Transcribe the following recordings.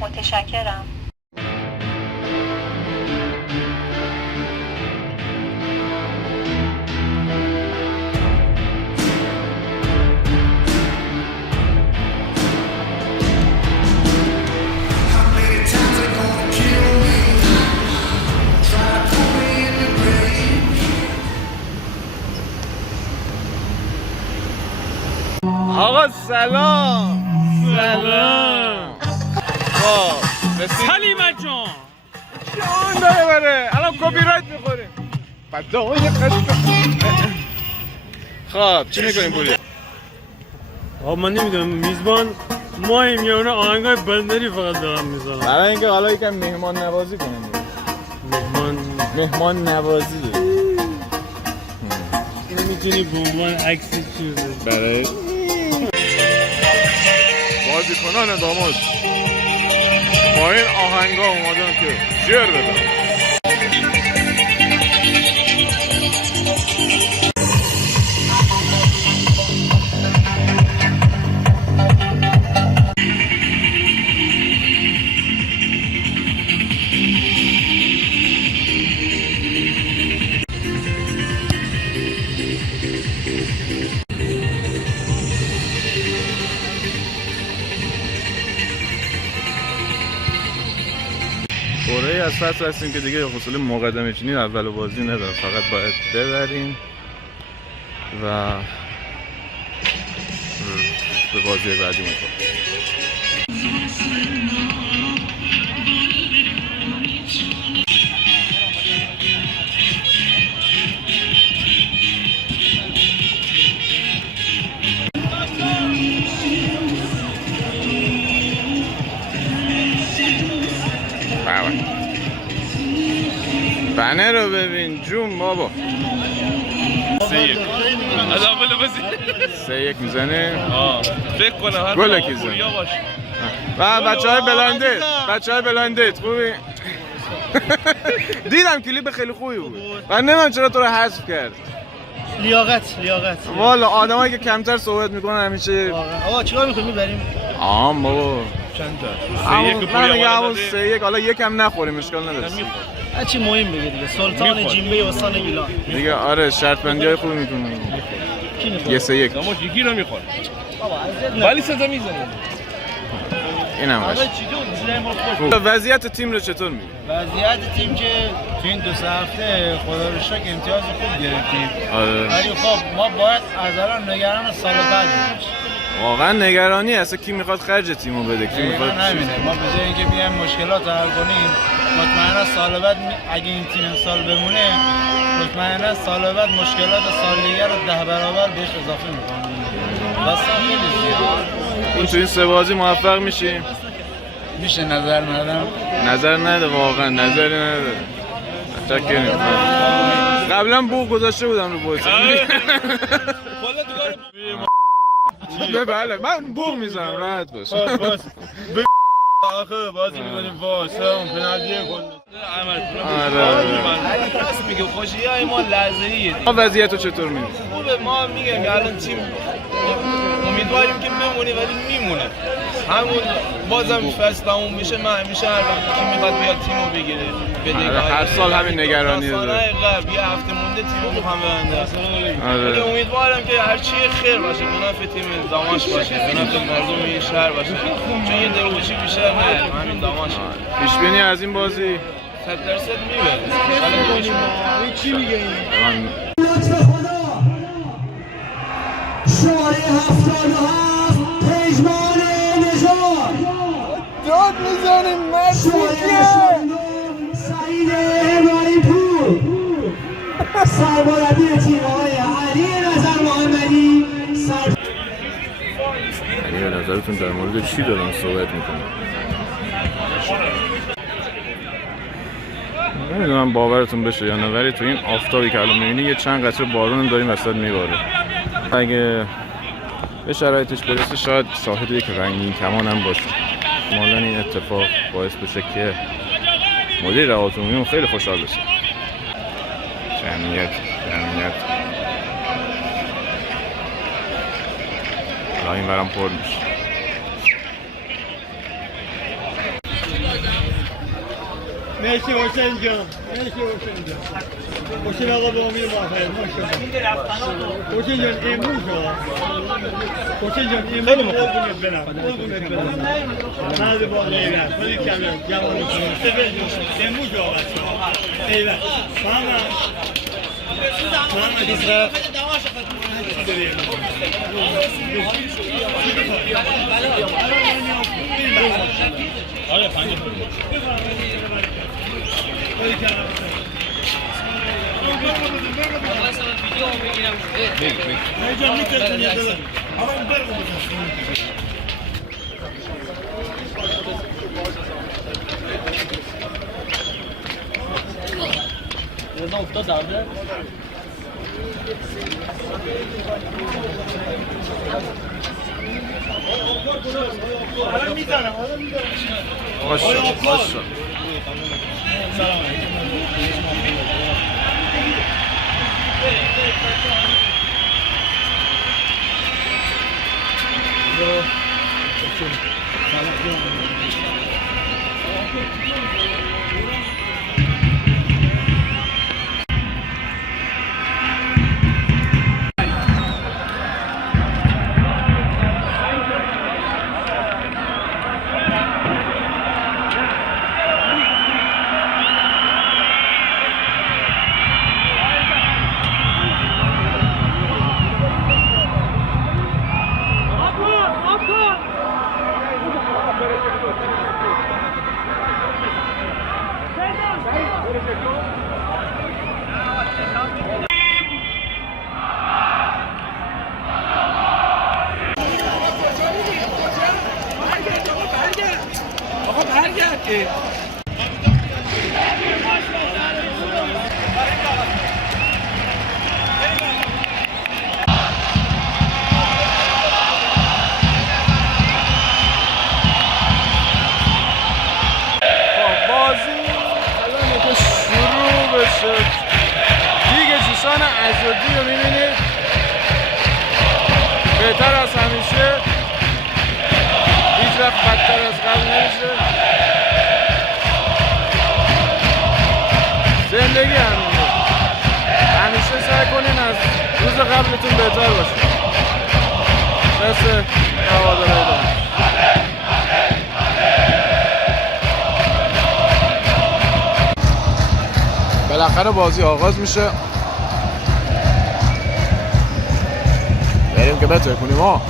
متشکرم. آقا سلام. سلام. حلیمه جان جان داره بره الان کپی رایت میخوریم. بدای قشنگ. خب چی میکنیم پولی؟ آقا من نمیدونم میزبان مایم یا اون آهنگای بندری فقط دارم میزنم. برای اینکه حالا یکم مهمان نوازی کنیم. مهمان نوازی میتونی به عنوان عکسی چیزی برای بازیکنان داماد با این آهنگا اومدن که شعر بدن. دوره از فصل هستیم که دیگه حصول مقدمه چینی اول بازی نداره، فقط باید ببریم و به بازی بعدی می‌خوریم. بنه رو ببین جون بابا. 3-1 از اول بازی 3-1 میزنه. فکر کنم گل کی زنه و بچهای بلایندت خوبی. دیدم کلیپ خیلی خوبی بود. من نمیدونم چرا تو رو حذف کرد. لیاقت والا آدمایی که کمتر صحبت میکنن همیشه. آقا چیکار می‌کنی میبریم؟ بابا چند تا 3-1 من میگم همون 3-1 حالا یکم نخوریم اشکال نداره. چی مهم بگه دیگه سلطان جیمبه استان گیلان دیگه آره شرط بندی‌های خوبی میکنه. کی می‌خواد؟ یه 3-1 اما یکی رو میخوره بابا عزت ولی سزا میزنه. اینم باشه. وضعیت تیم رو چطور می‌بینی؟ وضعیت تیم که تو این 2 هفته خدا رو شکر امتیاز خوب گرفتیم. آره. ولی خب ما باید از الان نگران سال بعد باشیم. واقعا نگرانی هست کی میخواد خرج تیمو بده کی میخواد همینه. ما به جای اینکه بیایم مشکلات حل کنیم مطمئنا سال بعد اگه این تیم سال بمونه مطمئنا سال بعد مشکلات سال دیگر رو 10 برابر بهش اضافه می‌کنیم. داستان خیلی زیاد. این تو این 3 بازی موفق میشیم؟ میشه نظر ندم. نظر نده واقعا نظری نداره. تشکر قبلا بوق گذاشته بودم رو بوت. بله من بوق میزنم راحت باش. آخه بازی می‌کنیم واسه اون پنالتی گل. علی راست میگه خوشیای ما لحظه‌ایه. ما وضعیتو چطور می‌بینی؟ خوبه ما میگم الان تیم امیدواریم که بمونه ولی میمونه. همون بازم فصل تموم میشه من همیشه هر وقت کی میخواد بیاد تیمو بگیره بده. هر سال همین نگرانی داره. قبل یه هفته مونده تیمو میخوام ببنده. ولی آره. امیدوارم که هر چی خیر باشه به نفع تیم داماش باشه به نفع مردم این شهر باشه. چون یه دروغشی بیشتر نه همین داماش. پیش بینی از این بازی 100% میبره. ان شاءالله چی میگه این؟ لطف خدا شماره 77 پژمان نژاد داد میزنیم سعید ابراهیم پور سرمربی تیم آقای علی نظر محمدی علی به نظرتون در مورد چی دارن صحبت میکنن؟ نمیدونم باورتون بشه یا نه ولی تو این آفتابی که الان میبینی یه چند قطره بارون داریم وسط میباره. اگه به شرایطش برسه شاید شاهد یک رنگین کمان هم باشه. احتمالاً این اتفاق باعث بشه که مدیر روابط خیلی خوشحال بشه. جمعیت الان این ورم پر میشه. مرسی حسین جان، مرسی حسین جان. حسین آقا به امید موفقیت، ماشاءالله. حسین جان امروز حسین جان امروز قربونت برم، قربونت برم. مرد با غیرت، خیلی کمی جوانی کنیم. سپر جان امروز آقا ایوه. محمد اسراف. آره پنجه باشه. دیگه چیسان ازودی رو میبینید بهتر از همیشه، هیچ وقت بدتر از قبل نمیشه. زندگی همینه، همیشه سعی کنین از روز قبلتون بهتر باشید. مثل هوادارهای دانش. بالاخره بازی آغاز میشه، بریم که بهتر کنیم ها.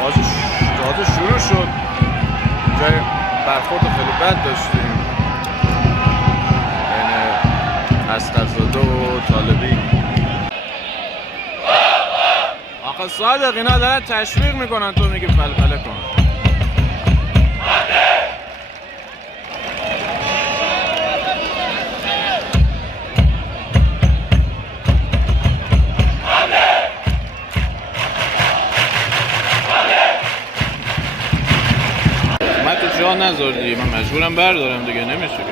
بازی تازه شروع شد، جای برخورد خیلی بد داشتیم بین اسقرزاده و طالبی. آقا صادق اینا دارن تشویق میکنن، تو میگی فلفله کن. من تو جا نذار دیگه، من مجبورم بردارم دیگه، نمیشه که.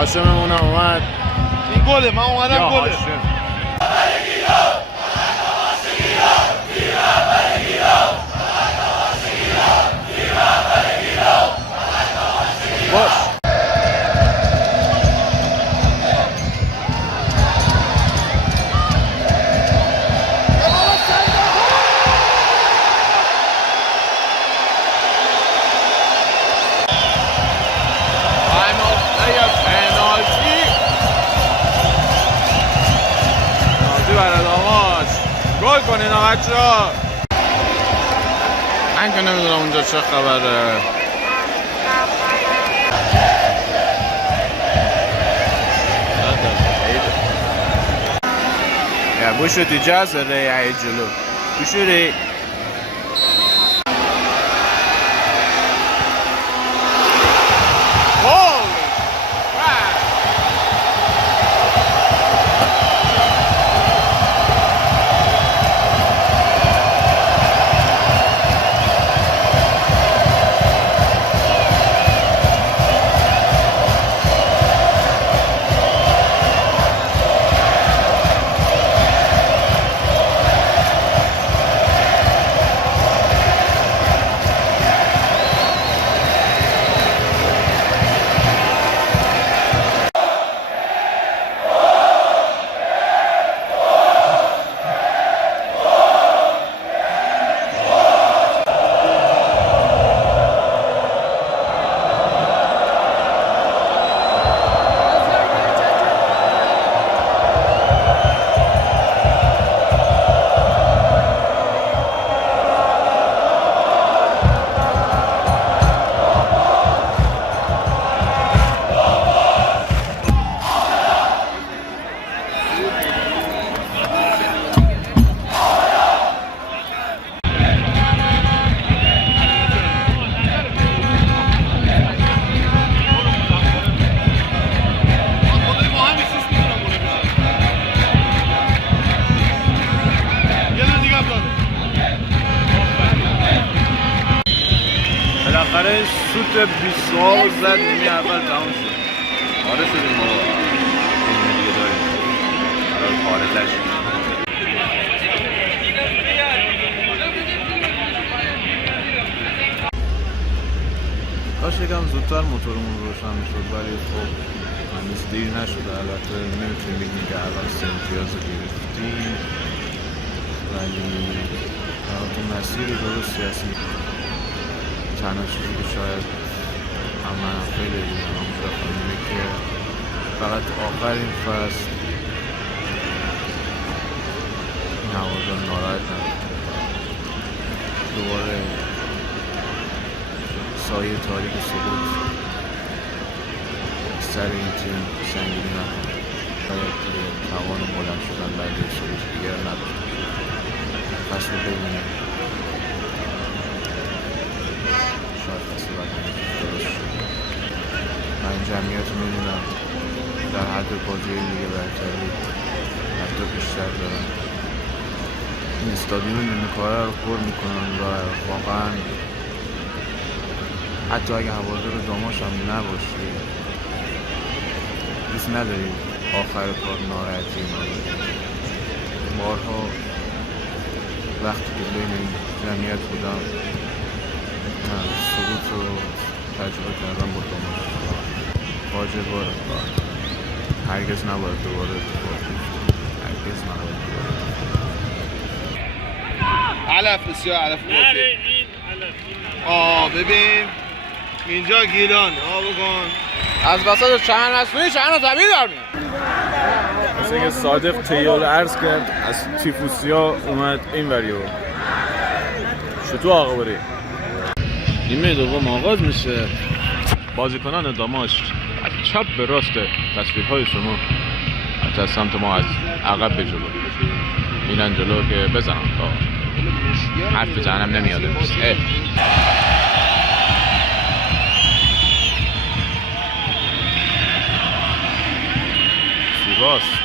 هاشممون اومد. این گله، من اومدم یا گله. هاشم. باش. برای داماش گل کنین بچه ها. من که نمیدونم اونجا چه خبره. یا بوشو تیجاز ری ای جلو بوشو ری. بالاخره سوت 20 ها زد. نیمه اول تمام شد. آره شدیم ما نیمه دیگه داریم قرار خارج شد. کاش یکم زودتر موتورمون روشن میشد ولی خب هنوز دیر نشده. البته نمیتونیم بگیم که الان 3 امتیاز رو گرفتیم ولی تو مسیر درستی هستیم. تنها چیزی که شاید من خیلی دیدم بخوام اینه که فقط آخرین فصل این هوادار ناراحت نبود. دوباره سایه تاریک سقوط سر این تیم سنگینی نکن. شاید توان بلند شدن بعد از سقوط دیگر نداشته پس رو ببینیم. شاید فصل بعد درست شد. من این جمعیت رو می‌بینم در حد بازی لیگ برتری حتی بیشتر دارن. این استادیوم نیمه کاره رو پر میکنن و واقعا حتی اگه هوادار داماش هم نباشی دوست نداری آخر کار ناراحتی بارها وقتی که بین این جمعیت بودم سقوط رو تجربه کردم با داماش. واجب باره هرگز نباید دوباره اتفاق بیفته. هرگز نباید دوباره علف بسیار علف ببین اینجا گیلان بکن از وسط چمن مصنوعی چمن طبیعی در میاد. مثل اینکه صادق تیال عرض کرد از تیفوسیا اومد این وریو. چطور آقا بری؟ نیمه دوم آغاز میشه. بازیکنان داماش از چپ به راست تصویرهای شما حتی از سمت ما از عقب به جلو میرن جلو که بزنن تا حرف بزنم نمیاده. زیباست.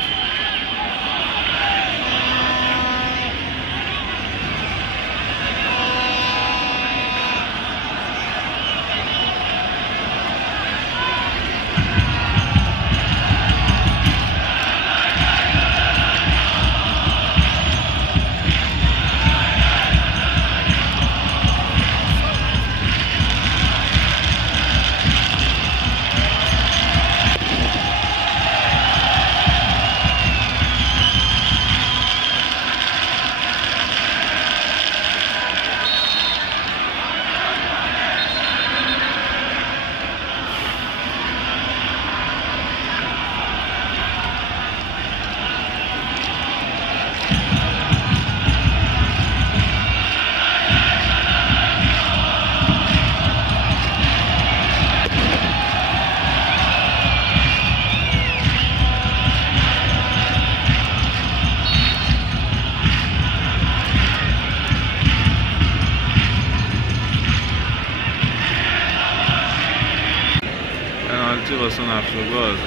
نفت و گاز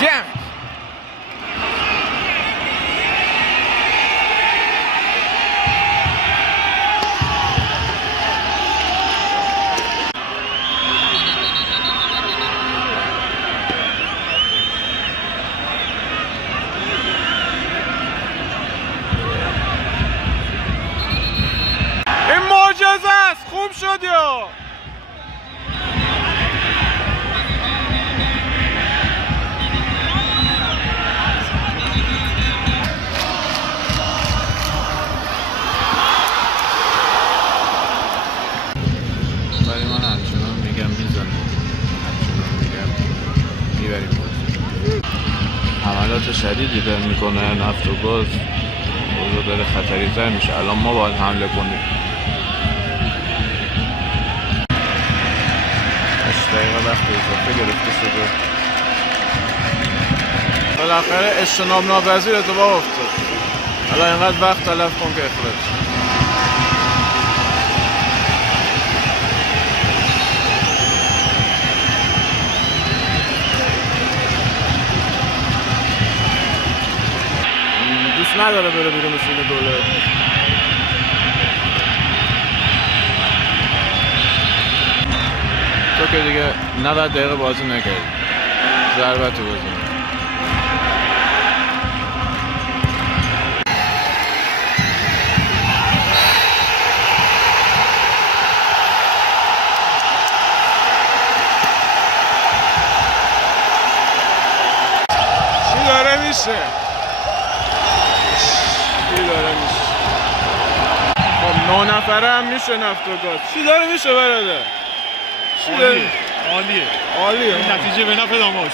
Damn it! این معجزه است. خوب شد یا ولی من همچنان میگم میزنم، همچنان میگم میبریم بازی. حملات شدیدی داره میکنه نفت و گاز، اوضاع داره خطری‌تر میشه. الان ما باید حمله کنیم. 8 دقیقه وقت اضافه گرفته شده. بالاخره اجتناب ناپذیر اتفاق افتاد. الان اینقدر وقت تلف کن که اخراج شد. دوست نداره بره بیرون مسئول دولت. تو که دیگه 90 دقیقه بازی نکردی، ضربت رو بزن. چی داره میشه؟ چی داره میشه؟ خب 9 نفره هم میشه نفت و گاز. چی داره میشه برادر؟ چی داره؟ عالیه. عالیه. این نتیجه به نفع داماش.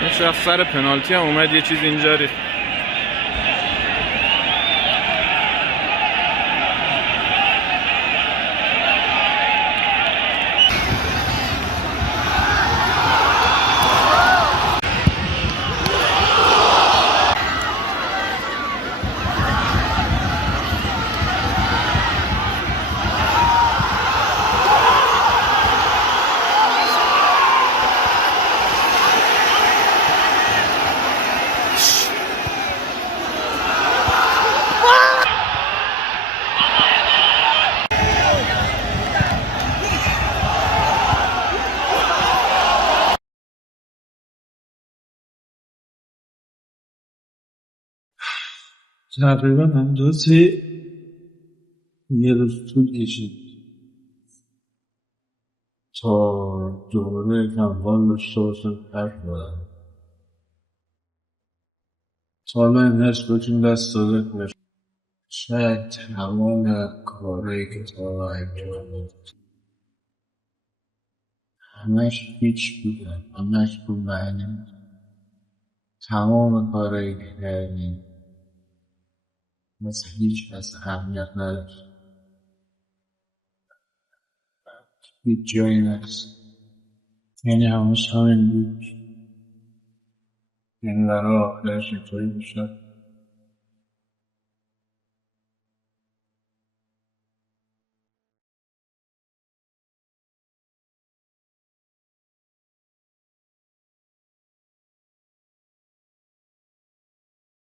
این شخص سر پنالتی هم اومد یه چیز اینجا ریخت. تقریبا اندازه یه روز طول کشید تا دوباره کمپان داشته باشم حرف بارم تا حالا این حس بهتون دست داده باشه. شاید تمام کارهایی که تا حالا انجام داد همش هیچ بودن، همش بود معنی. تمام کارهایی که کردیم مثل هیچ کس اهمیت نداشت، هیچ جایی نست. یعنی همش همین بود. این برای آخرش اینطوری میشد